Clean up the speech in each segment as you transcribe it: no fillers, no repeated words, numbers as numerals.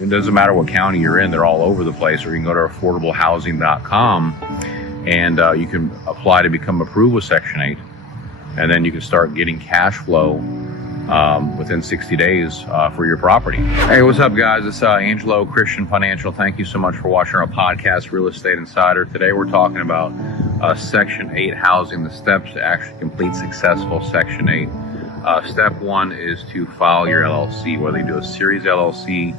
it doesn't matter what county you're in, they're all over the place. Or you can go to affordablehousing.com and you can apply to become approved with Section 8. And then you can start getting cash flow within 60 days for your property. Hey, what's up, guys? It's Angelo Christian Financial. Thank you so much for watching our podcast, Real Estate Insider. Today we're talking about Section 8 housing, the steps to actually complete successful Section 8. Step one is to file your LLC, whether you do a series LLC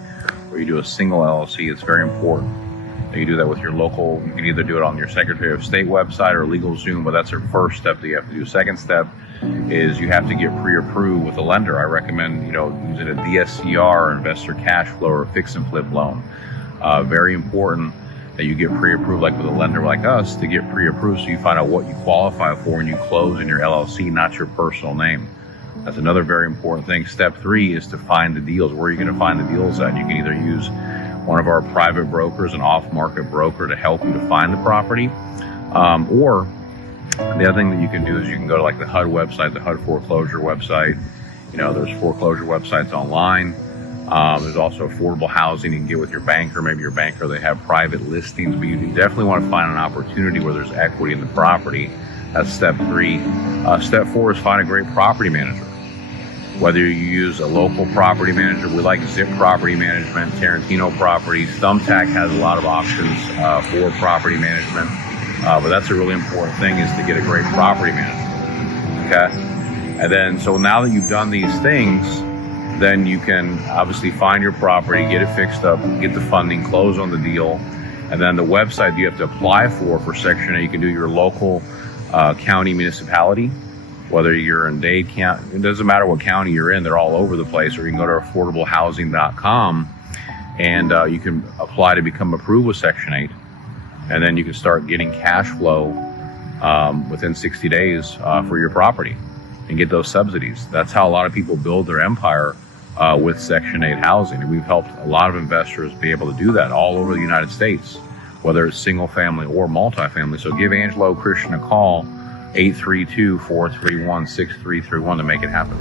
or you do a single LLC. It's very important that you do that with your local. You can either do it on your Secretary of State website or LegalZoom, but that's your first step that you have to do. Second step is you have to get pre-approved with a lender. I recommend, using a DSCR, investor cash flow, or a fix and flip loan. Very important that you get pre-approved, like with a lender like us, to get pre-approved so you find out what you qualify for when you close in your LLC, not your personal name. That's another very important thing. Step three is to find the deals. Where are you going to find the deals at? You can either use one of our private brokers, an off-market broker, to help you to find the property, or the other thing that you can do is you can go to like the HUD website, the HUD foreclosure website. There's foreclosure websites online. There's also affordable housing you can get with your banker. Maybe your banker, they have private listings, but you definitely want to find an opportunity where there's equity in the property. That's step three. Step four is find a great property manager. Whether you use a local property manager, we like Zip Property Management, Tarantino Properties. Thumbtack has a lot of options for property management, but that's a really important thing, is to get a great property manager, okay? And then, so now that you've done these things, then you can obviously find your property, get it fixed up, get the funding, close on the deal, and then the website you have to apply for Section 8, you can do your local county municipality. Whether you're in Dade County, it doesn't matter what county you're in, they're all over the place. Or you can go to affordablehousing.com and you can apply to become approved with Section 8. And then you can start getting cash flow within 60 days for your property and get those subsidies. That's how a lot of people build their empire with Section 8 housing. And we've helped a lot of investors be able to do that all over the United States, whether it's single family or multifamily. So give Angelo Christian a call, 832-431-6331, to make it happen.